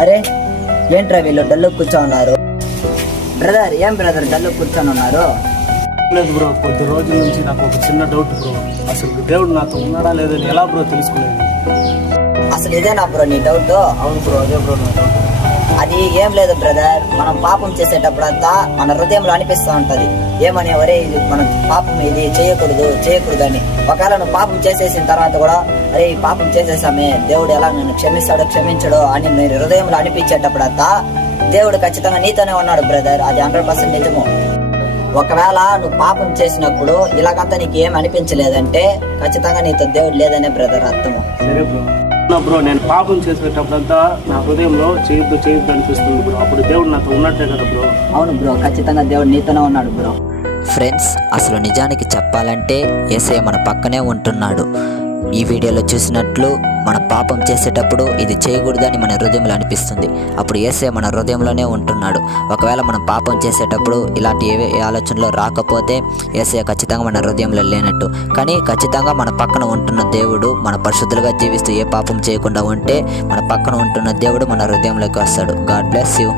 అరే ఏంట్రా వీళ్ళు డల్లు కూర్చొని ఉన్నారు? బ్రదర్, ఏం బ్రదర్ డల్లు కూర్చొని ఉన్నారు? లేదు బ్రో, కొద్ది రోజుల నుంచి నాకు ఒక చిన్న డౌట్ బ్రో. అసలు దేవుడు నాతో ఉన్నాడా లేదని ఎలా బ్రో తెలుసుకునేది? అసలు ఇదేనా బ్రో నీ డౌట్? అవును బ్రో, అదే బ్రో నా డౌట్. అది ఏం లేదు బ్రదర్, మనం పాపం చేసేటప్పుడంతా మన హృదయంలో అనిపిస్తూ ఉంటది, ఏమని ఎవరే ఇది మనం పాపం ఇది చేయకూడదు అని. ఒకవేళ నువ్వు పాపం చేసేసిన తర్వాత కూడా అరే ఈ పాపం చేసేసామే, దేవుడు ఎలా నన్ను క్షమించడో అని నీ హృదయంలో అనిపించేటప్పుడంతా దేవుడు ఖచ్చితంగా నీతోనే ఉన్నాడు బ్రదర్. అది 100% నిజము. ఒకవేళ నువ్వు పాపం చేసినప్పుడు ఇలాగంతా నీకు ఏం అనిపించలేదంటే ఖచ్చితంగా నీతో దేవుడు లేదనే బ్రదర్ అర్థము. సరే బ్రో. బ్రో, నేను పాపం చేసేటప్పుడంతా నా హృదయంలో చేయొద్దు అనిపిస్తుంది బ్రో. అప్పుడు దేవుడు నాతో ఉన్నట్టే కదా బ్రో? అవును బ్రో, ఖచ్చితంగా దేవుడు నీతోనే ఉన్నాడు బ్రో. ఫ్రెండ్స్, అసలు నిజానికి చెప్పాలంటే యేసయ్య మన పక్కనే ఉంటున్నాడు. ఈ వీడియోలో చూసినట్లు మన పాపం చేసేటప్పుడు ఇది చేయకూడదని మన హృదయంలో అనిపిస్తుంది. అప్పుడు యేసయ్య మన హృదయంలోనే ఉంటున్నాడు. ఒకవేళ మనం పాపం చేసేటప్పుడు ఇలాంటి ఏ ఆలోచనలో రాకపోతే యేసయ్య ఖచ్చితంగా మన హృదయంలో లేనట్టు. కానీ ఖచ్చితంగా మన పక్కన ఉంటున్న దేవుడు, మన పరిశుద్ధులుగా జీవిస్తూ ఏ పాపం చేయకుండా ఉంటే మన పక్కన ఉంటున్న దేవుడు మన హృదయంలోకి వస్తాడు. God bless you.